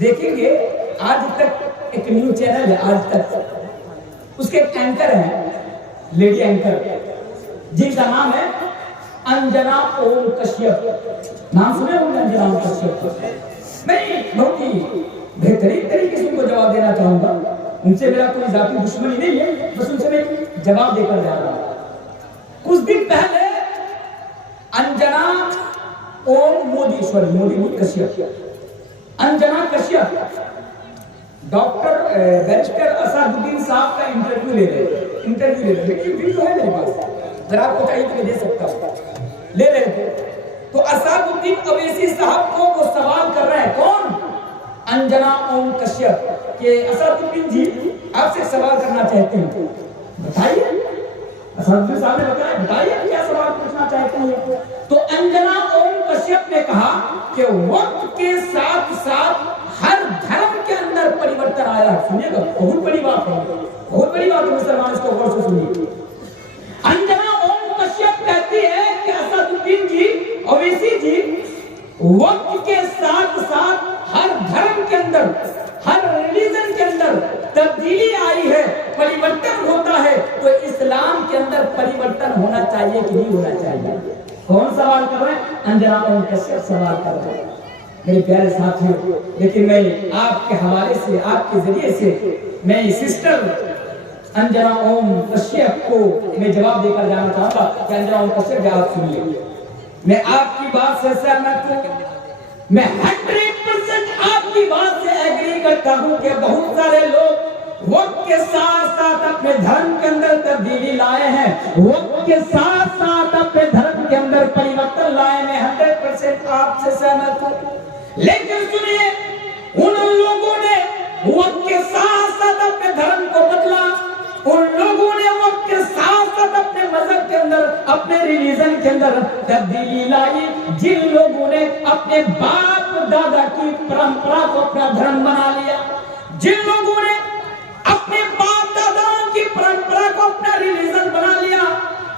دیکھیں گے آج تک ایک نیوز چینل ہے آج تک، اس کے ایک اینکر ہیں، لیڈی اینکر، جن کا نام ہے انجنا اوم کشیپ. نام سنے ہوں گے انجنا اوم کشیپ. میں بہت ہی بہترین طریقے سے ان کو جواب دینا چاہوں گا. ان سے میرا کوئی ذاتی دشمنی نہیں ہے، بس ان سے میں جواب دے کر جا رہا ہوں. کچھ دن پہلے انجنا اوم مودی کشیپ، انجنا کشیپ ڈاکٹر بیرسٹر اسد الدین صاحب کا انٹرویو لے رہے تھے. ویڈیو ہے میرے پاس، اگر آپ کو چاہیے تو میں دے سکتا ہوں. لے رہے تھے تو اسد الدین اویسی صاحب کو وہ سوال کر رہے ہیں، کون؟ انجنا اوم کشیپ، کہ اسد الدین جی آپ سے سوال کرنا چاہتے ہیں، بتائیے. اسد الدین صاحب نے بتائیے کیا سوال پوچھنا چاہتے ہیں. تو انجنا اوم کشیپ نے کہا کہ وقت کے ساتھ ساتھ ہر دھرم کے اندر پریورتن آیا ہے. سنیے گا، بہت بڑی بات ہے، بہت بڑی بات ہے، مسلمان اس کو غور سے سنیے. انجنا اوم کشیپ کہتی ہے کہ اسد الدین جی، اویسی جی، وقت کے ساتھ ساتھ ہر دھرم کے اندر، ہر ریلیجن کے اندر تبدیلی آئی ہے، پریورتن ہوتا ہے، تو اسلام کے اندر پریورتن ہونا چاہیے کہ نہیں ہونا چاہیے؟ کون سوال کر رہے ہیں؟ انجنا اوم کشیپ سوال کر رہے ہیں. میرے پیارے ساتھیوں، لیکن میں آپ کے حوالے سے، آپ کے ذریعے سے میں سسٹر انجنا اوم کشیپ کو میں جواب دے کر جانا چاہتا ہوں کہ انجنا اوم کشیپ جواب سنیے. میں آپ کی بات سے سہمت ہوں، میں 100% آپ کی بات سے ایگری کرتا ہوں کہ بہت سارے لوگ وقت کے ساتھ ساتھ اپنے دھرم کے اندر تبدیلی لائے ہیں، وقت کے ساتھ ساتھ اپنے دھرم کے اندر پریورتن لائے. میں 100% آپ سے سہمت ہوں. لیکن سنیے، ان لوگوں نے وقت کے ساتھ ساتھ اپنے دھرم کو بدلا، ان لوگوں نے وقت کے ساتھ ساتھ اپنے مذہب کے اندر، اپنے ریلیجن کے اندر تبدیلی لائی. جن لوگوں نے اپنے باپ دادا کی پرمپرا کو اپنا دھرم بنا لیا، جن لوگوں نے اپنے باپ داداؤں کی پرمپرا کو اپنا ریلیجن بنا لیا،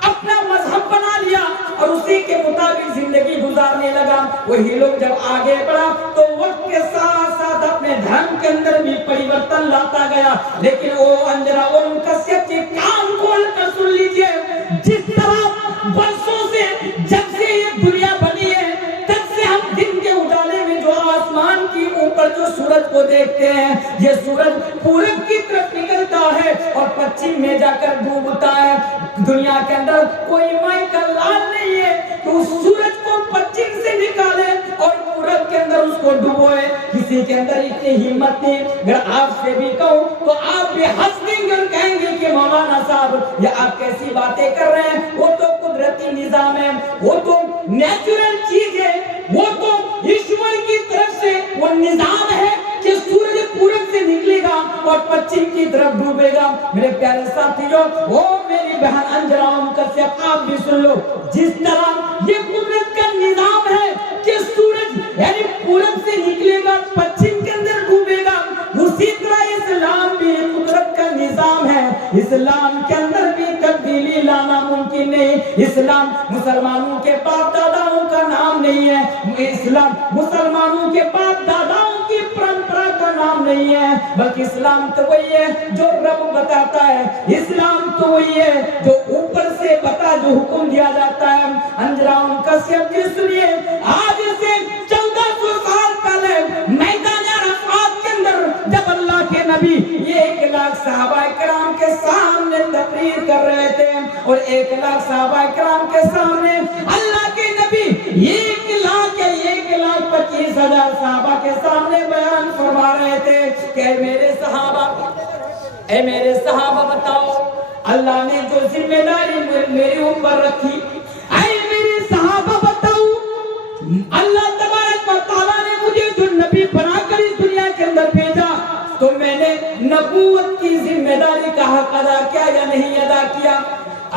اپنا مذہب بنا لیا اور اسی کے مطابق زندگی گزارنے لگا، وہی لوگ جب آگے بڑھا تو وقت کے ساتھ ساتھ اپنے دھرم کے اندر بھی پریورتن لاتا گیا. لیکن وہ انجنا اوم کشیپ کے کام کھول کر سن لیجئے، جس طرح برسوں سے جب سے یہ دنیا بنی ہے تب سے ہم دن کے اجالے میں جو آسمان کی اوپر جو سورج کو دیکھتے ہیں، یہ سورج پورب کی طرف نکلتا ہے اور پچھم میں جا کر ڈوبتا ہے. دنیا کے اندر کوئی مائی کا لال نہیں ہے تو اس سورج کو پچھم سے نکالے اور پورب کے اندر اس کو ڈبوئے. کسی کے اندر اتنی ہمت نہیں. اگر آپ سے بھی کہوں تو آپ بھی ہنس دیں گے اور کہیں گے کہ مولانا صاحب یہ آپ کیسی باتیں کر رہے ہیں، وہ تو قدرتی نظام ہے، وہ تو نیچرل چیز ہے، وہ تو ایشور کی طرف سے وہ نظام ہے کہ سورج پورب سے نکلے گا اور پچھم کی طرف ڈوبے گا. میرے پیارے ساتھیوں، وہ میری بہن انجنا اوم کشیپ آپ بھی سن لو، جس طرح یہ قدرت کا نظام ہے کہ سورج یعنی پورب سے نکلے گا پچھم کے اندر ڈوبے گا، اسی طرح اسلام بھی قدرت کا نظام ہے. اسلام کے اندر بھی تبدیلی لانا ممکن نہیں. اسلام مسلمانوں کے باپ داداؤں کا نام نہیں ہے، اسلام مسلمانوں کے باپ داداؤں کی پرمپرا کا نام نہیں ہے، بلکہ اسلام تو وہی ہے جو رب بتاتا ہے، اسلام تو وہی ہے جو اوپر سے بتا جو حکم دیا جاتا ہے. انجنا اوم کشیپ جی سنیے، آج سے 1400 سال پہلے میدان عرفات کے اندر جب اللہ کے نبی 1 لاکھ صحابہ کرام کے سامنے تقریر کر رہے تھے اور 1 لاکھ صحابہ کرام کے سامنے اللہ کے نبی 1 لاکھ یا 1,25,000 صحابہ کے سامنے بیان فرما رہے تھے کہ اے میرے صحابہ بتاؤ اللہ نے جو ذمہ داری میرے اوپر رکھی، اے میرے صحابہ بتاؤ اللہ تبارک و تعالیٰ نے مجھے جو نبی بنا کر اس دنیا کے اندر بھیجا تو میں نے نبوت کی ذمہ داری کا حق ادا کیا یا نہیں ادا کیا؟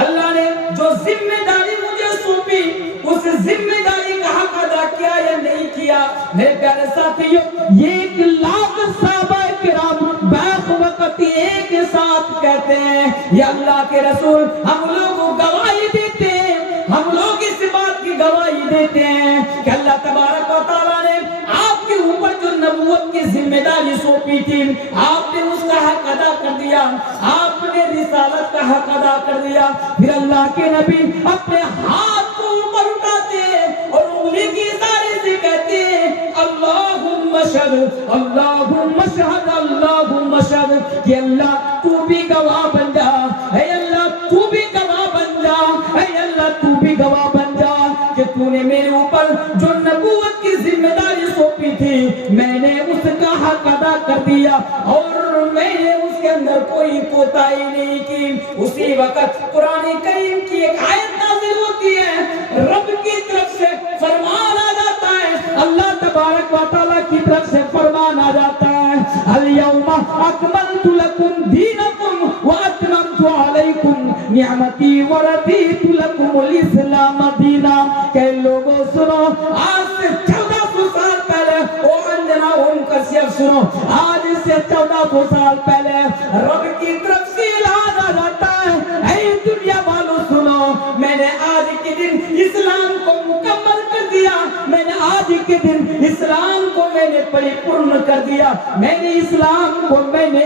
اللہ نے جو ذمہ داری مجھے سونپی اس ذمہ داری کا حق ادا کیا یا نہیں کیا؟ میرے پیارے ساتھیوں، 1 لاکھ صحابہ کرام بیک وقت ایک ساتھ کہتے ہیں یا اللہ کے رسول، ہم لوگ گواہی دیتے ہیں، ہم لوگ اس بات کی گواہی دیتے ہیں کہ اللہ تبارک و تعالیٰ نے آپ کے اوپر جو نبوت کی ذمہ داری سونپی تھی، آپ نے اس کا حق ادا کر دیا، آپ نے رسالت کا حق ادا کر دیا۔ پھر اللہ کے نبی اپنے ہاتھ کو اوپر اٹھاتے اور انگلی کی اشارے سے کہتے ہیں اللہم اشہد اللہم اشہد اللہم اشہد، کہ اللہ تو بھی گواہ بن جا، اے اللہ تو بھی گواہ بن جا، اے اللہ تو بھی گواہ بن جا کہ تو نے میرے اوپر جو نبوت کی ذمہ داری سونپی تھی میں نے اس کا حق ادا کر دیا اور میں نے اس کے اندر کوئی کوتاہی نہیں کی۔ اسی وقت قرآن کریم کی ایک آیت نازل ہوتی ہے، رب کی طرف سے فرمان آ جاتا ہے، اللہ تبارک و تعالیٰ کی طرف سے فرمان آ جاتا ہے الیوم اکملت لکم دینکم واتممت علیکم نعمتی ورضیت لکم الاسلام دینا۔ کہ لوگوں سنو، آج سے 1400 سال پہلے او انجنا ان کا صرف سنو، آج سے 1400 سال پہلے رب کی طرف سے اعلان آ جاتا ہے، اے دنیا والوں سنو، میں نے آج کے دن اسلام کو مکمل کر دیا، میں نے آج کے دن اسلام کو میں نے پریپورن کر دیا، میں نے اسلام کو میں نے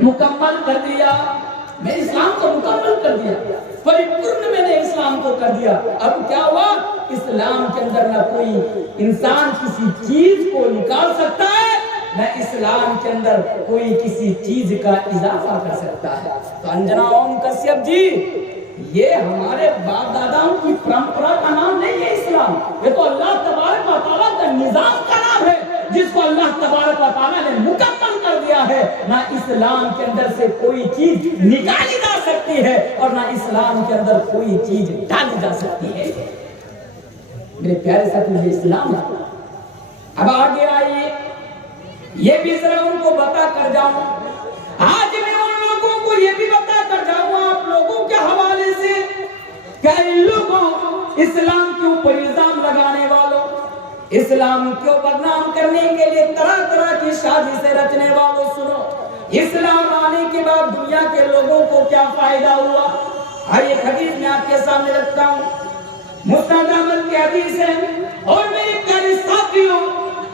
مکمل کر دیا، میں اسلام کو مکمل کر دیا، پریپورن میں نے اسلام کو کر دیا۔ اب کیا ہوا؟ اسلام کے اندر نہ کوئی انسان کسی چیز کو نکال سکتا ہے، نہ اسلام کے اندر کوئی کسی چیز کا اضافہ کر سکتا ہے۔ تو انجنا اوم کشیپ جی، یہ ہمارے باپ داداؤں کی پرمپرا کا نام نہیں ہے اسلام، یہ تو اللہ تبارک و تعالیٰ کا نظام کا نام ہے جس کو اللہ تبارک و تعالیٰ نے مکمل کر دیا ہے۔ نہ اسلام کے اندر سے کوئی چیز نکالی جا سکتی ہے اور نہ اسلام کے اندر کوئی چیز ڈالی جا سکتی ہے۔ میرے پیارے ساتھی، یہ اسلام ہے۔ اب آگے آئیے، یہ بھی ذرا ان کو بتا کر جاؤں، آج میں ان لوگوں کو یہ بھی بتا کر جاؤں آپ لوگوں کے حوالے سے کہ ان لوگوں اسلام کے اوپر الزام لگانے والوں، اسلام کو بدنام کرنے کے لیے طرح طرح کی سازشیں رچنے والوں، سنو، اسلام آنے کے بعد دنیا کے لوگوں کو کیا فائدہ ہوا؟ ہر ایک حدیث میں آپ کے سامنے رکھتا ہوں، مسند احمد کی حدیث ہے، اور میرے پیارے ساتھیوں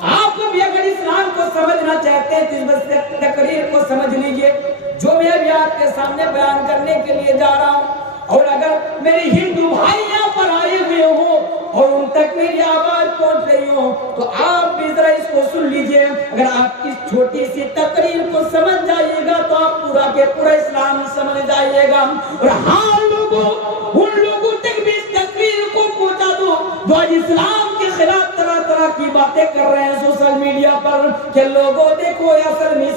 آپ بھی اگر اسلام کو سمجھنا چاہتے ہیں تو اس تقریر کو سمجھ لیجئے جو میں ابھی آپ کے سامنے بیان کرنے کے لیے جا رہا ہوں۔ اور اگر میرے ہندو بھائی یہاں پر آئے ہوئے ہوں اور ان تک میری آواز پہنچ رہی ہو تو آپ بھی ذرا اس کو سن لیجئے۔ اگر آپ اس چھوٹی سی تقریر کو سمجھ جائیے گا تو آپ پورا کے پورا اسلام سمجھ جائیے گا۔ اور ہاں لوگوں، ان لوگوں تک بھی اس تقریر کو پہنچا دو جو آج اسلام کے خلاف طرح طرح کی باتیں کر رہے ہیں سوشل میڈیا پر کہ لوگوں دیکھو اصل میں